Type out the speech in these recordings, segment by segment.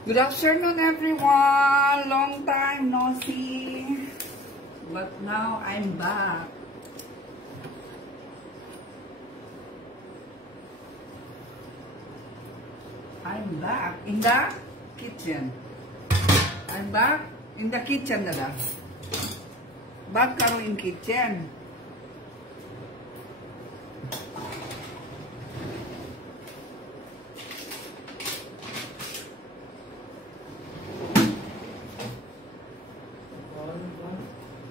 Good afternoon, everyone. Long time no see. But now I'm back. I'm back in the kitchen. I'm back in the kitchen, dada. Back karo in kitchen.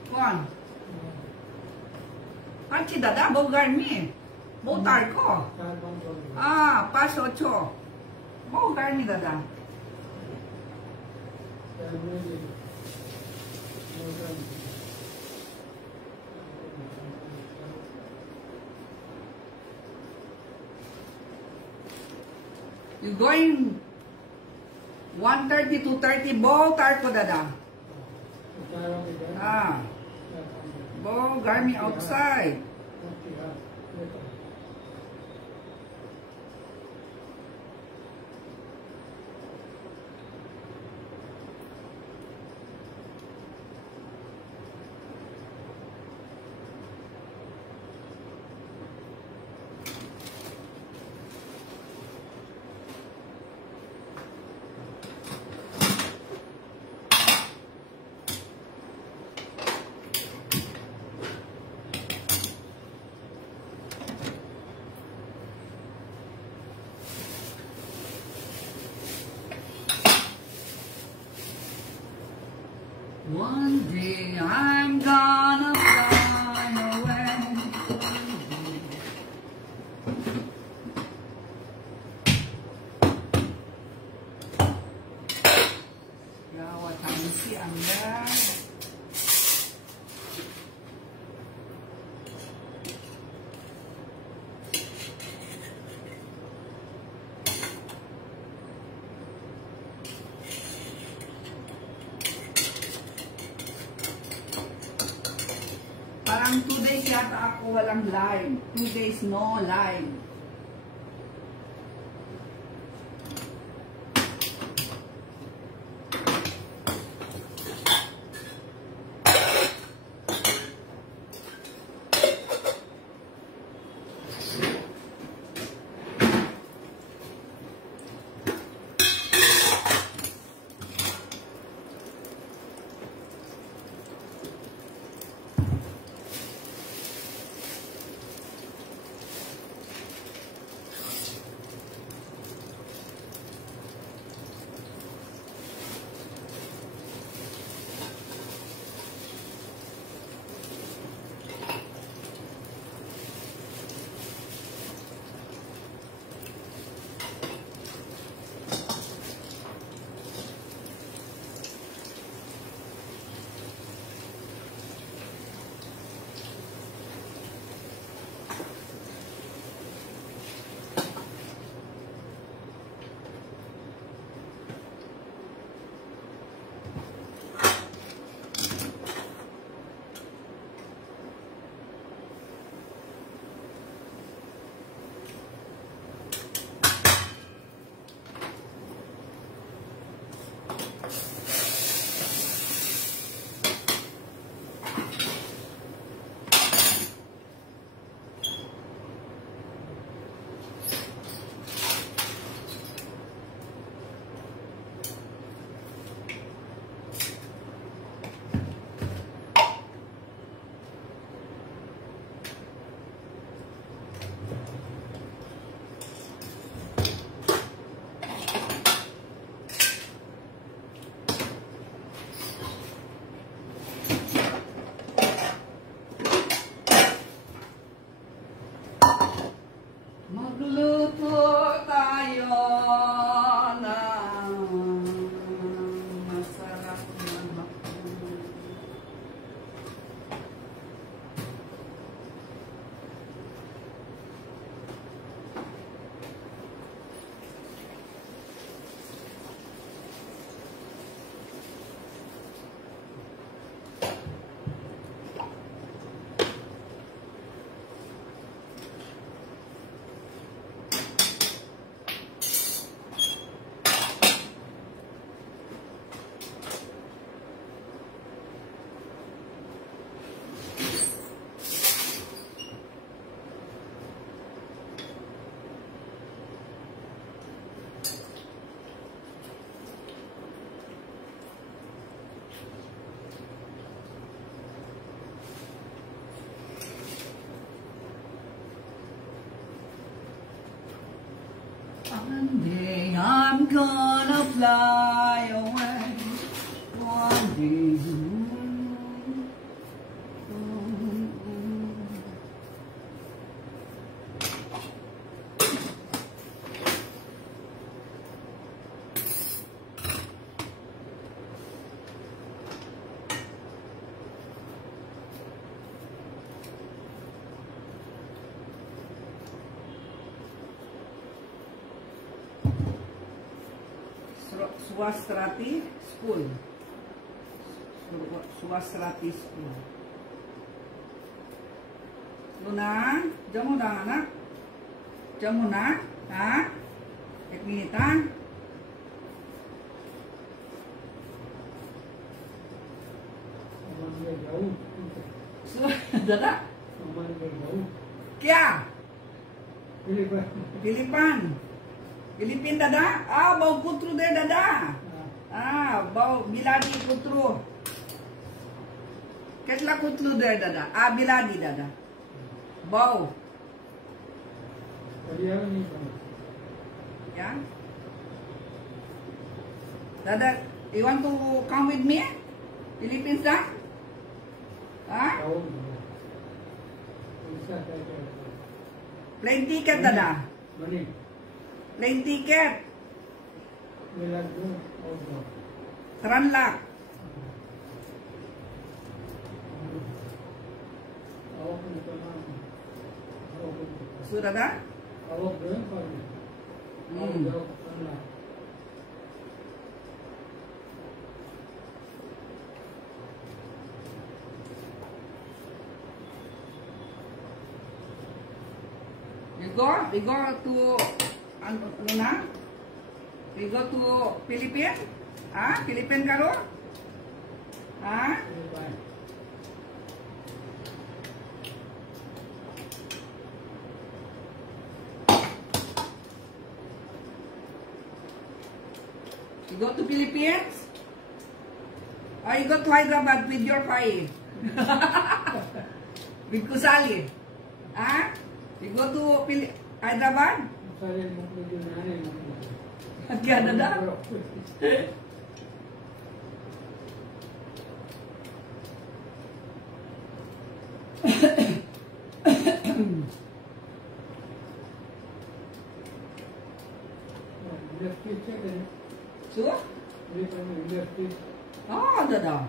Kuan. Panci dada, bau garmi. Bau tarko. Ah, pas 8. Bau garmi dada. You going 1:30 to 2:30 bau tarko dada. Ah. Bau garmi outside. One day I'm gonna fly away. Gawat kami si Anda. Parang 2 days yata ako walang live. 2 days no live. gonna fly away one day. Swastrati School. Swastrati School. Luna, jamu na anak. Jamu na, ha? Ek minute, ha? Dada? Kya? Philippine dada? Ah, bau putru deh dada. Ah, bau biladi putru. Ketla kutlu deh dada. Ah, biladi dada. Bau. Ya. Dada, you want to come with me? Philippines dah? Ah? Plane ticket dada. Plane ticket. Translak. Sudah dah? We go to Luna. We go to Philippines. Ah, Philippines karo? Ah? You go to Philippines? Or you go to Hyderabad with your wife? With Kusali? Ah? You go to Hyderabad? Kya dada? So? Oh, dada.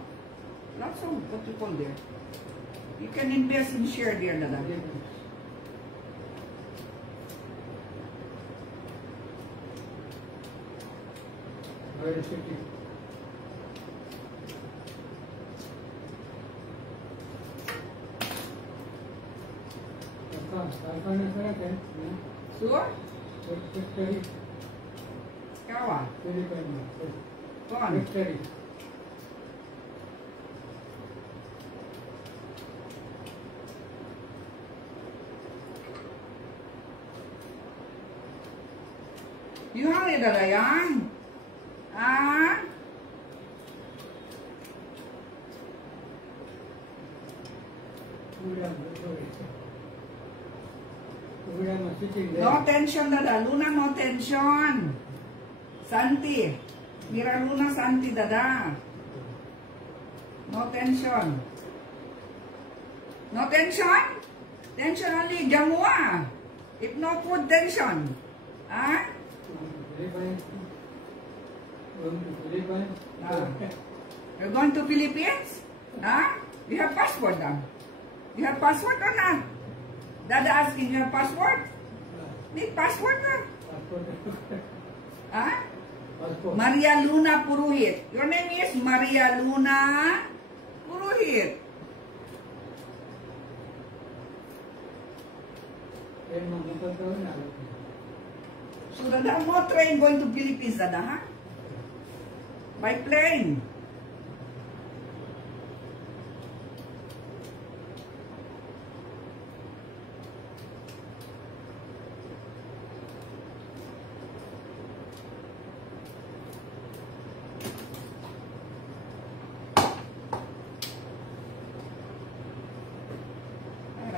Lots of what you call there. You can invest in share there, dada. So? Kawa? Kawan? You hurry dada yan. Ah? No tension dada. Luna, no tension. Santi. Mira Luna, Santi dada. No tension. No tension? Tension only jamua. If no food, tension. Ah? You're going to Philippines? Huh? You have passport now? You have passport or not? Dada asking, you have passport? Need passport na? Huh? Maria Luna Puruhit. Your name is Maria Luna Puruhit. So dada mo train going to Philippines dada, ha? By plane.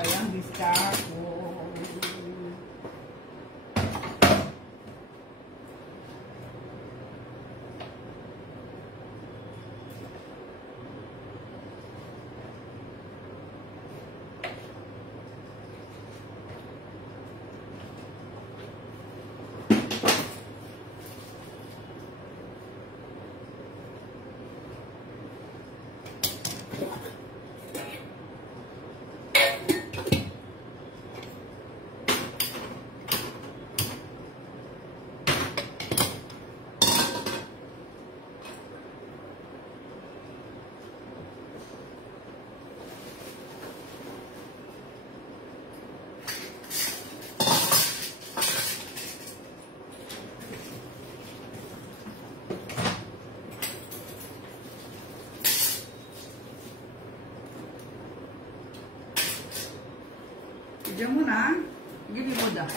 Ayan, discako. Yamuna, give you food now.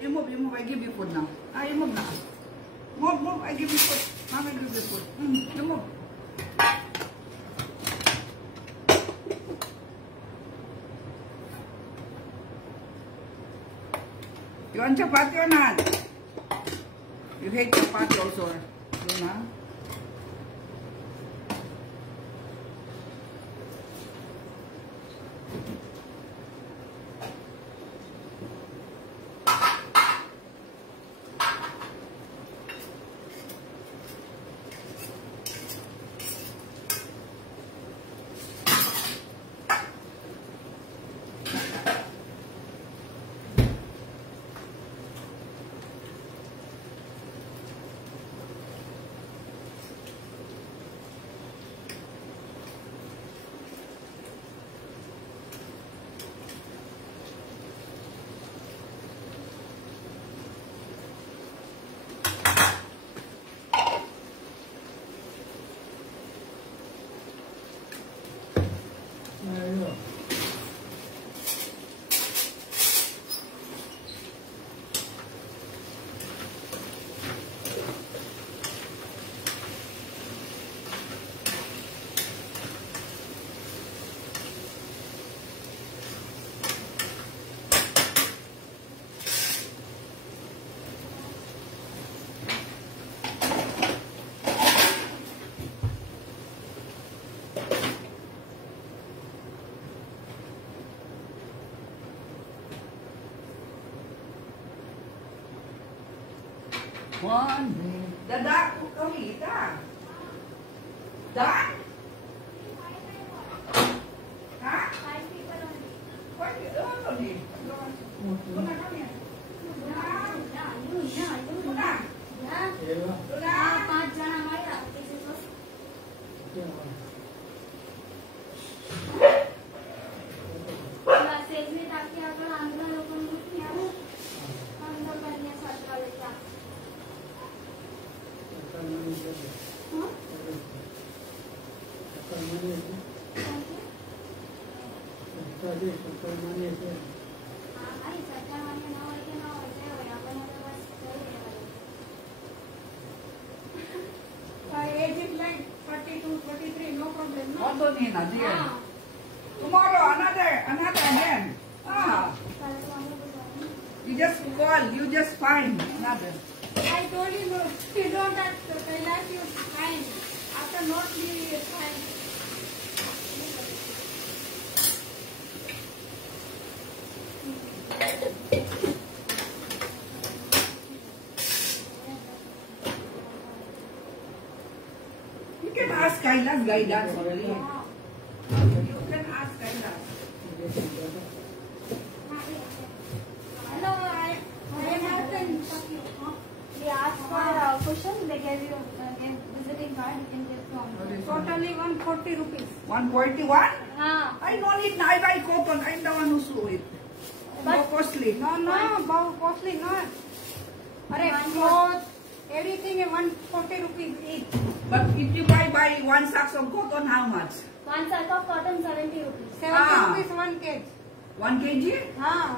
You move, I give you food now. You move now. Move, I give you food. Mama, give you food. You move. You want chapati or not? You hate chapati also. You know? One minute. Dada, kumita. Dad? Huh? 5 people only. What? Only. Luna, come here. Luna. Luna. 5 જણા મળ્યા. This is what. સેજની ટાંકી આગળ આંધળા લોકોનું મૂકી આવું. અંદર બંને સટકા લેતા. Age is like 32, 33, no problem. No? What do you need, dear? Tomorrow, another again. You just call, you just find another. I told you, no, you don't have to relax, you find. After not leaving, you find. You can ask Kaila's guidance only. You can ask Kaila's. Hello, I am asking. They asked for cushion. They gave you visiting card. You can get from. Totally 140 rupees. 141? हाँ. I don't need, I buy cotton. I'm the one who sew it. More costly. No, बहुत costly not. अरे clothes, everything is 140 rupees each. But if you buy one sack of cotton, how much? One sack of cotton 70 rupees. 70 rupees 1 kg. 1 kg? हाँ.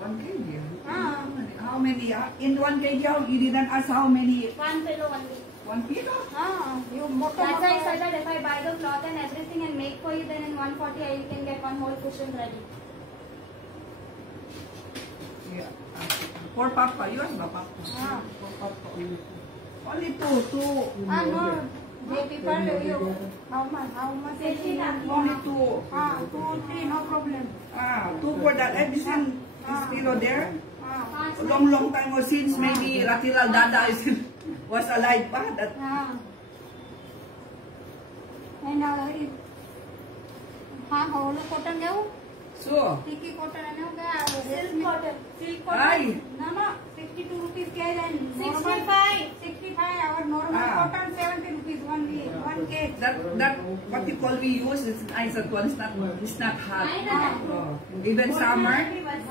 1 kg? Ah. How many? In 1 kg, you didn't ask how many? 1 kilo only. 1 kilo? हाँ. You motor. That's why I said that if I buy the cloth and everything and make for you, then in 140 I can get one whole cushion ready. Yeah. For Papa, yours ba Papa? Ah. For Papa only. Only two. No. They people, you, how much is it? Only two. 2, 3, no problem. Two for that. Have you seen this kilo there? हाँ. Long time ago since maybe Ratilal Dada was alive pa. That And ઓલું cotton લેવું so. ટીકી cotton અને હું Silk cotton. Silk Aye. Cotton no 62 rupees kg and 65 our normal cotton 70 rupees one kg. That what you call we use is nice at one. It's not hot. Even summer,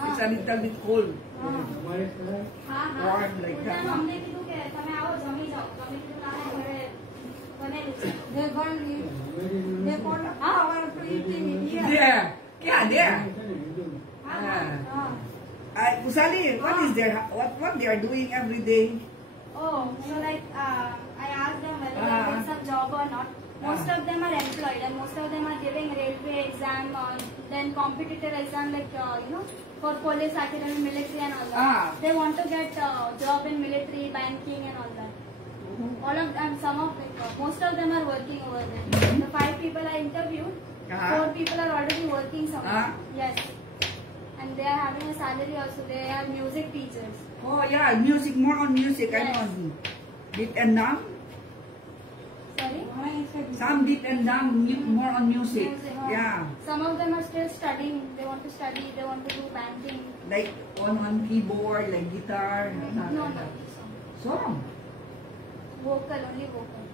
it's a little bit cold. हाँ. Warm like that. हमने कीधું કે તમે આવો જમી જાઓ. તમે કીધું ના ઘરે બનેલું છે. They call our eating here. There. Yeah, there. Pusali, what is their what they are doing every day? Oh, so like I asked them whether they get some job or not. Most of them are employed and most of them are giving railway exam or then competitor exam like for police, academy, military and all that. They want to get job in military, banking and all that. All of them, most of them are working over there. The 5 people I interviewed, 4 people are already working somewhere. Yes. And they are having a salary also. They are music teachers. Oh yeah, music, more on music. Yes. I know. Deep and dumb. Sorry? Some deep and dumb, more on music. Yeah. Some of them are still studying. They want to study. They want to do banking. Like on keyboard, like guitar. No. Song. Vocal, only vocal.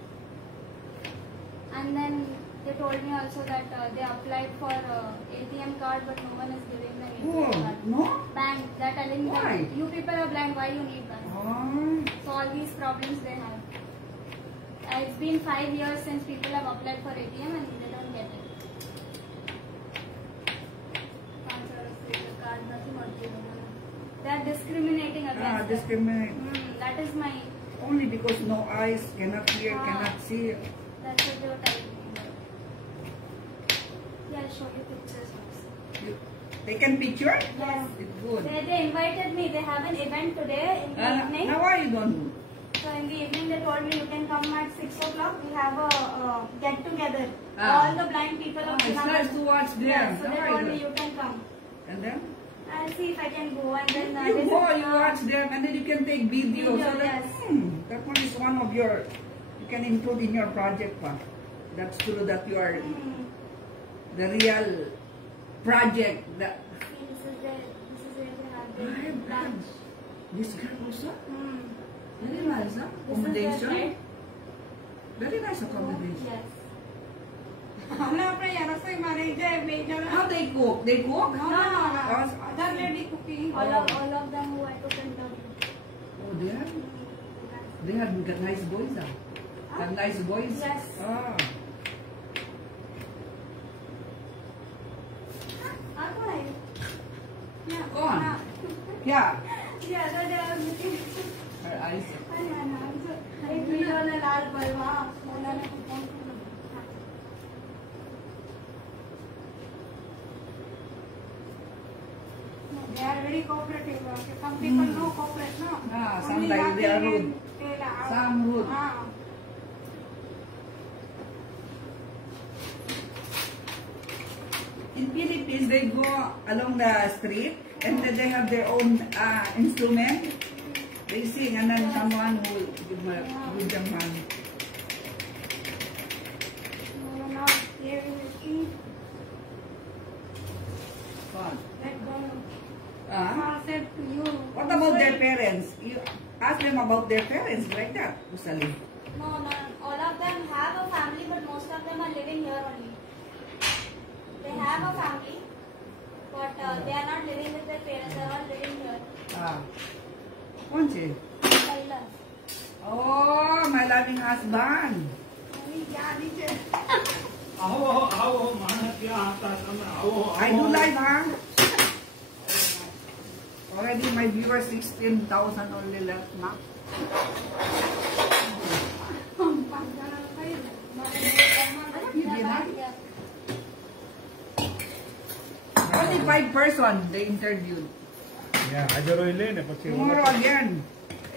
And then they told me also that they applied for ATM card, but no one is giving them ATM card. No? Bank, they're telling me Why? that you people are blind, why you need bank? So all these problems they have. It's been 5 years since people have applied for ATM and they don't get it. Card, nothing. They are discriminating against discriminate. that is my... Only because no eyes, cannot hear, cannot see. That's what they were telling me. Yeah, I'll show you pictures also. Taken picture? Yes. It's good. They invited me. They have an event today in the evening. Now why you don't do? So in the evening they told me you can come at 6 o'clock. We have a get together. All the blind people of It's nice to watch them. Yes, so they told me you can come. And then? I'll see if I can go and then You go, you watch them, and then you can take video. So that, yes. That one is one of your, you can include in your project pa. That's true that you are the real project. That, See, this is where they have the lunch. This girl also? Very nice, huh? This is their Accommodation. bed. Very nice accommodation. Yes. How they cook? They cook? Other lady cooking. All of them who I took interview. Oh, they have got nice boys, huh? Have nice boys? Yes. Ah. Go on. Yeah. The other day I was looking Her eyes. एक video ने लाल बलवा मोना ने phone They are very cooperative. Some people no cooperate, no. Some like they are rude. Some rude. In Philippines, they go along the street and then they have their own instrument. They sing and then someone will give them money. Now here we will eat. Fun. Let go. Ah. Said to you. What about their parents? You ask them about their parents like that, Usali. No, all of them have a family, but most of them are living here only. They have a family, but they are not living with their parents. They are all living here. Konche? Oh, my loving husband. I do live, huh? Already my viewers 16,000 only left now. 25 person they interviewed. Yeah, Tomorrow again.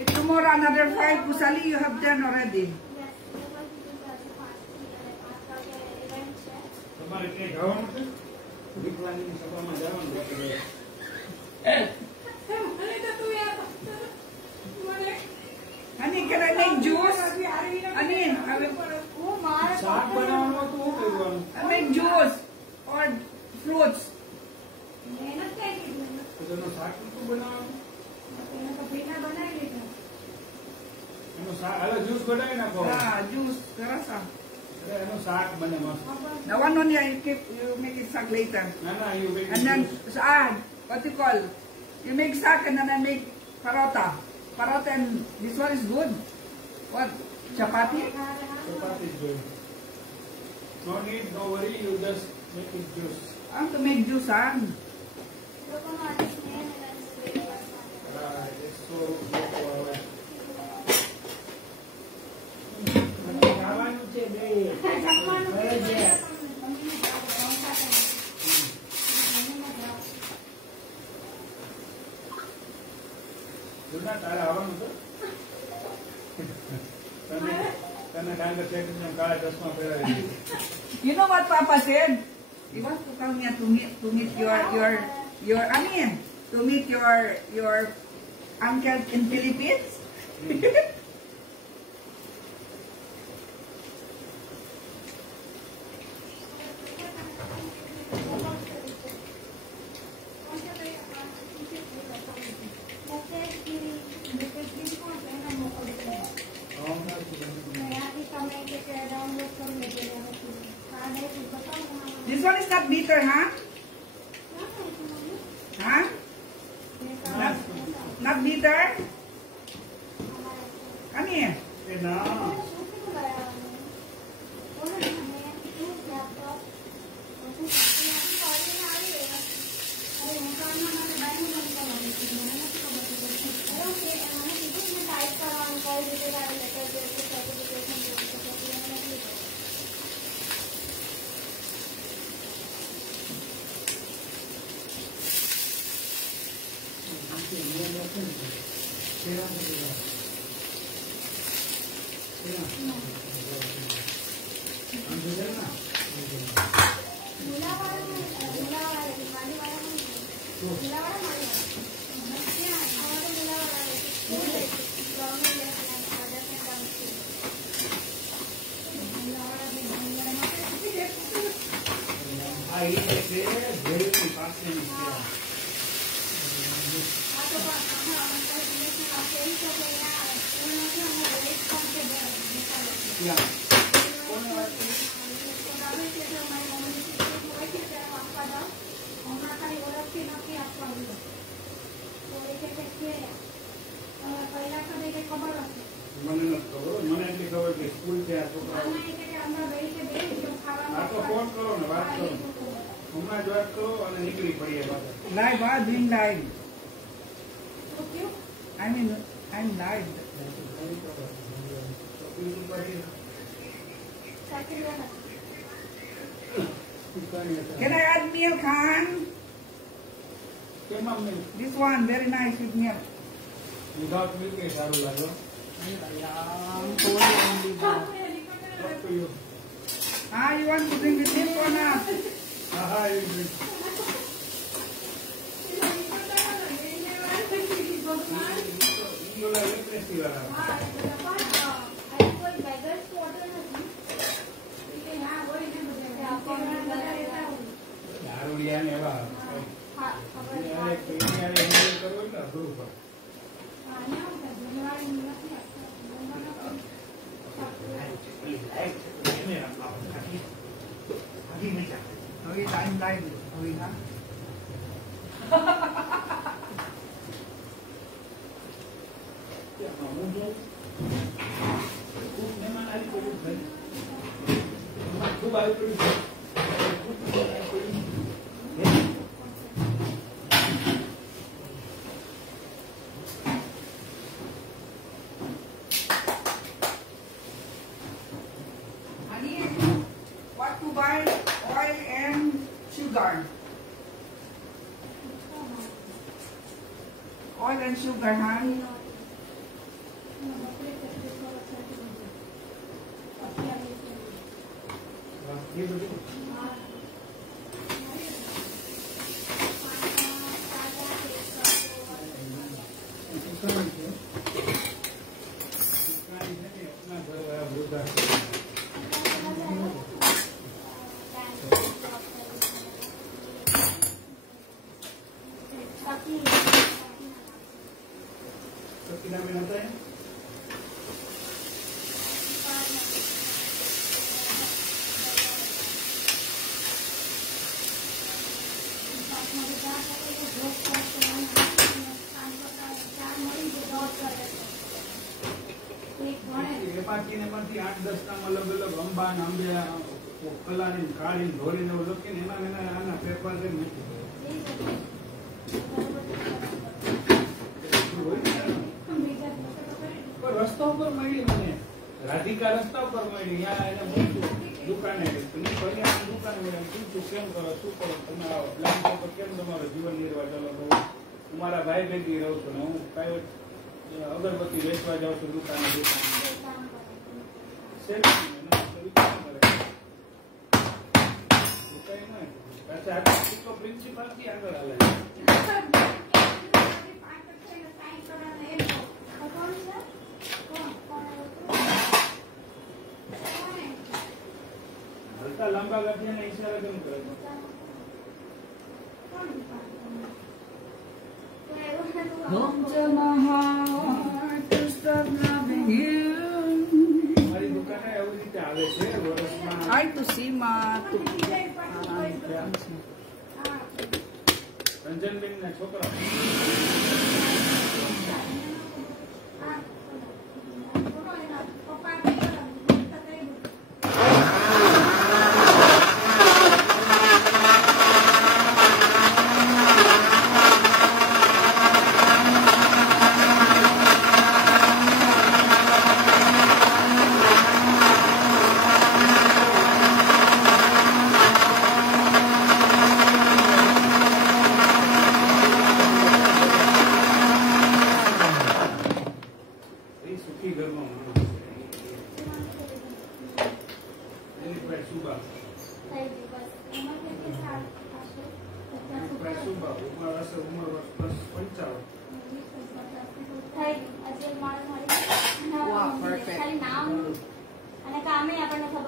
Tomorrow another 5. Kusali, you have 10 already. Honey, can I make juice? Honey, I make juice or fruits. Juice, terasa. The one on here, you make it sack later. And then, what you call? You make sack and then I make parota. Parota and this one is good. What? Chapati? Chapati is good. No need, no worry, you just make it juice. I want to make juice, લોકોનો આજે સ્નેહ અને ખાવાનું છે બે તારે આવવાનું તો તને કાંઈ કાળા ચશ્મા પહેરાવી. You know what Papa said? He wants to come here to meet your to meet your uncle in Philippines. This one is not bitter, huh? Huh? Not bitter? Come here. મને એટલી ખબર કે સ્કૂલ છે આ છોકરા આ તો phone કરો ને વાત કરો હમણાં જ વાત કરો અને નીકળી પડીએ Live, doing live. I'm live. Can I add milk, Han? This one, very nice with milk. Without milk is સારું લાગે. You want to drink with milk or not? you drink. Okay, I'm live. Okay, huh? What to buy? Oil and sugar. Oil and sugar, huh? એમાંથી 8-10 નામ અલગ અલગ અંબા આંબિયા કલાની કાળી ધોરીને લખીને એના આના ફેરફાર કરી નથી. રસ્તા ઉપર મળી મને રાધિકા રસ્તા ઉપર મળી ત્યાં એને મૂકતું દુકાને દુકાને મળ્યા પૂછ્યું કેમ કરો શું કરો તમે પ્લાન કરો કેમ તમારો જીવન નિર્વાહ ચાલો હું મારા ભાઈ ભેગી રહું છું ને હું પ્રાઇવેટ અગરબત્તી વેચવા જાઉં છું દુકાને પ્રિન્સિપાલ થી આગળ હાલે હલકા લાંબા ગાંઠિયાના ઈશારા કેમ કરે મારી દુકાને એવી રીતે આવે છે વર્ષમાં Hard to see, ma. Ranjanben ના છોકરા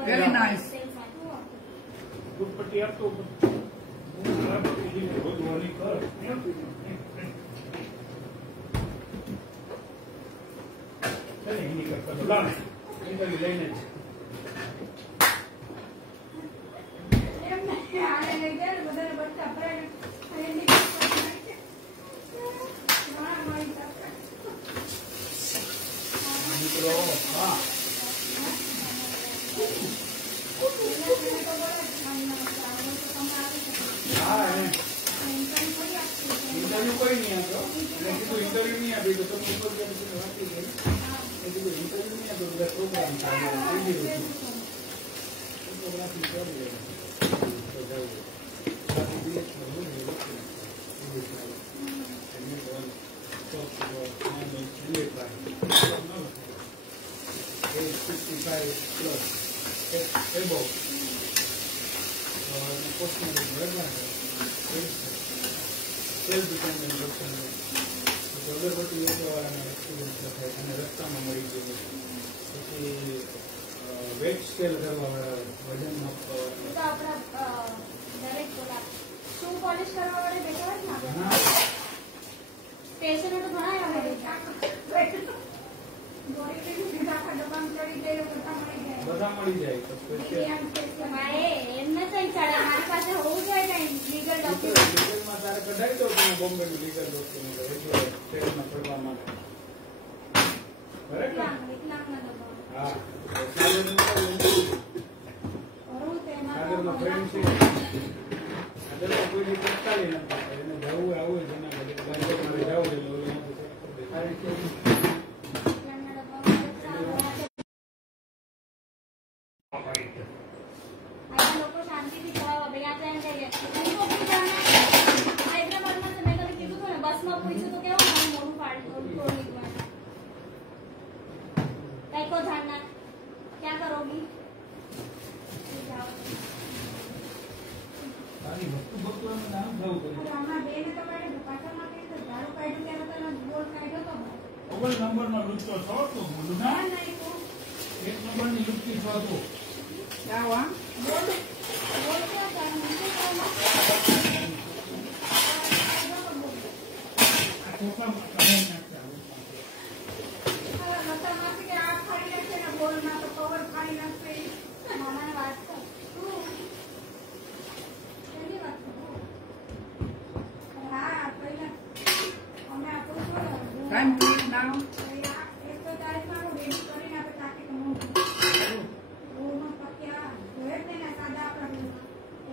Very nice. દુપટ્ટી આપતો લઈને इंटरव्यू कोई नहीं आता लेकिन इंटरव्यू नहीं अभी तो तुम ऊपर के पीछे वाकी गई लेकिन इंटरव्यू नहीं आता तो प्रोग्राम था ये भी प्रोग्राम कर ले तो जाओ बाकी भी नहीं है ये बोल तो मैं ये ट्राई नो 55 plus above और क्वेश्चन बराबर है सेल्फ डिपेंडेंट ऑप्शन है तो अगरबत्ती વેચવાવાળાને એક્સપિરિયન્સ થાય અને રસ્તામાં મળી ગયું પછી વેટ સ્કેલ કરવાવાળા વજન માપવાવાળા તો આપણા દરેક બોલા શૂ પોલિશ કરવાવાળા બેઠા હોય ને આપણે સ્ટેશનો તો ઘણા આવે બધા મળી જાય તો એમને કઈ ચાલે મારી પાસે હોવું જોઈએ લીગલ ડોક્યુમેન્ટ લીગલમાં તારે કઢાઈ દો તમે બોમ્બેનું લીગલ ડોક્યુમેન્ટ એટલે સ્ટેટમાં ફરવા માટે બરાબર હા સાગરમાં ફ્રેન્ડ છે સાગરમાં કોઈ રીતે ચાલી નથી એને જવું આવું જેના મારે જવું લોકો શાંતિથી જવા ભાઈ આ હૈદરાબાદમાં તો મેં તમે કીધું હતું ને બસમાં પૂછ્યું તો કેવું મને મોડું પાડી कई को जानना क्या करोगी सारी वस्तु वस्तु में नाम जाऊ करी हमारा बेने तो मैंने दुकान में के तो दारू काढो त्याला तर बोल काढो तो मोबाइल नंबर में लुटतो છો તો બોલું ના नहीं तो एक नंबर ની લुटती છો તો क्या हुआ बोल क्या करना है कोपा कमेंट ना लता मासी के आप खाली रखे ना बोलना तो कवर खाली रखे मामा ने बात कर तू केली बात हां पहिला અમે આપો છો Time to eat now. એક તો તારીખ માં રેડી કરીને આપણે તાકે કમો ઓનો પક્યા હોય ને ના સાદા આપણા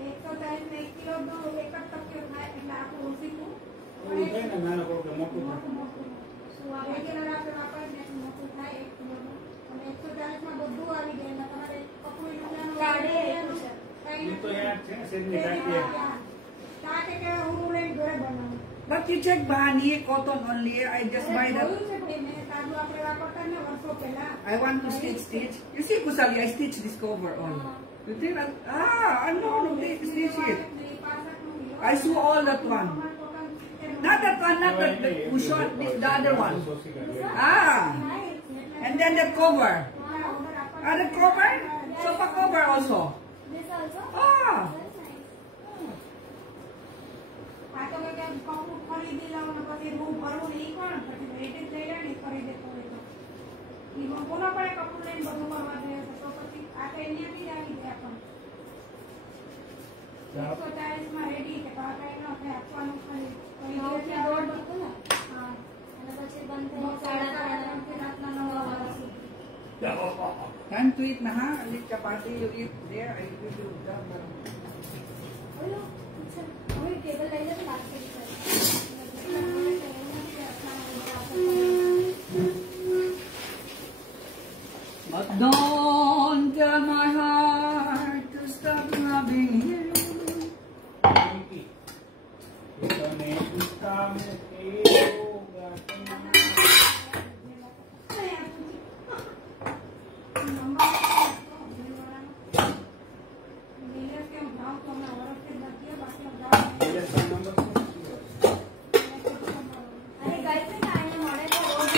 100 તારીખ ને 1 કિલો દો એક જ ટક્યો થાય એટલે આપણું ઓછીનું ઓક્સિજનની ટાંકી તાકે કે હું લઈને ઘરે બનાવું. But you check Bahani, cotton only. I just buy that. જોયું છે કે મેં તાજુ આપણે વાપરતા ને વર્ષો પહેલા. I want to stitch. You see, Kusali, I stitch this cover on. You think that? No, stitch it. I sew all that one. Not that one, not that cushion, this the other one. And then the cover. The cover? Sofa cover also. This also? આ તો કે કપડું ખરીદી લાવો ને પછી room ભરવું ને ઈ કોણ પછી રેડી લઈ લે ને ખરીદે તો ઈ કોના પડે કપડું લઈને બધું કરવા જોઈએ તો પછી આ તો અહીંયાથી જ આવી જાય આપણને 140 માં રેડી કે તો આ કઈ ન થાય આપવાનું ખાલી કોઈ નવથી દોઢ હતું ને? હા. અને પછી બંધ થઈ 3:30 થી રાતના 9 વાગ્યા સુધી. Time to eat, na ha? Eat chapati, you eat there. I give you that. ઓલો, અચ્છા. હવે ટેબલ લઈ લે તો લાગશે But don't tell my heart to stop loving you. તને પૂછતા મેં કેવો ગાતો અરે ગાયત્રી ના અહીંયા મળે તો રોજ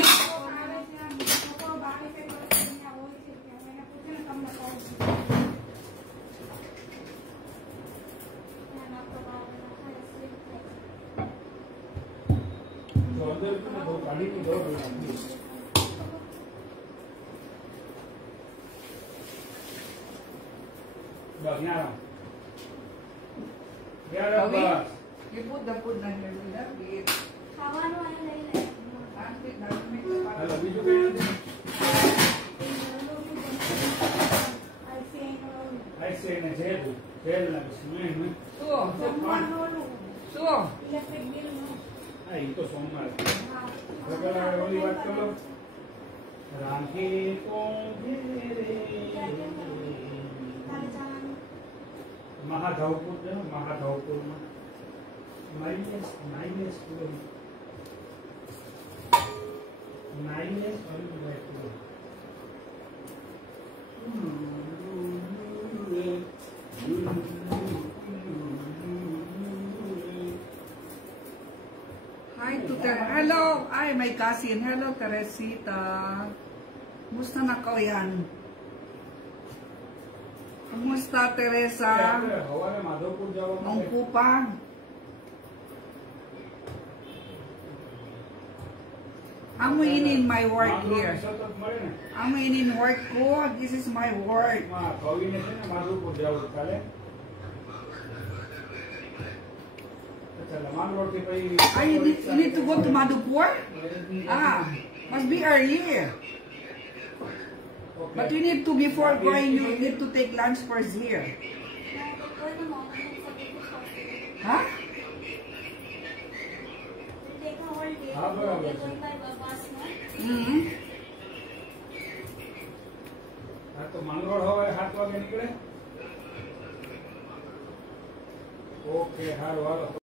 You put the food down here, will that be it? ખાવાનું અહીંયા લઈ લે. And with that, make the pot. બીજું કઈ નથી આઈસે ને જેલ ના સ્મેન So, ઇલેક્ટ્રિક બિલ નું આ ઈ તો સોમવાર બગલા ઓલી વાત કરો રાંખે કો ઘેરે મહાધવપુર છે મહાધવપુરમાં નાઈલેસ hi to Hello, hi my cousin. Hello Teresita. Kumusta na ka yan? Kumusta Teresa? હવારે માધવપુર જવા Nung kupang. I'm in my work here. સતત મળે ને I'm in work ko. This is my work. માં કવિને છે ને માધવપુર જવું કાલે અચ્છા માંગરોળ થી પછી You need to go to Madhupur? Must be early. But you need to, before going, you need to take lunch first here. Huh? Take a whole day. હા, બરાબર છે. Going by bus, no? Mm-hmm. હા તો માંગરોળ હવે 7 વાગે નીકળે okay હારું હાલો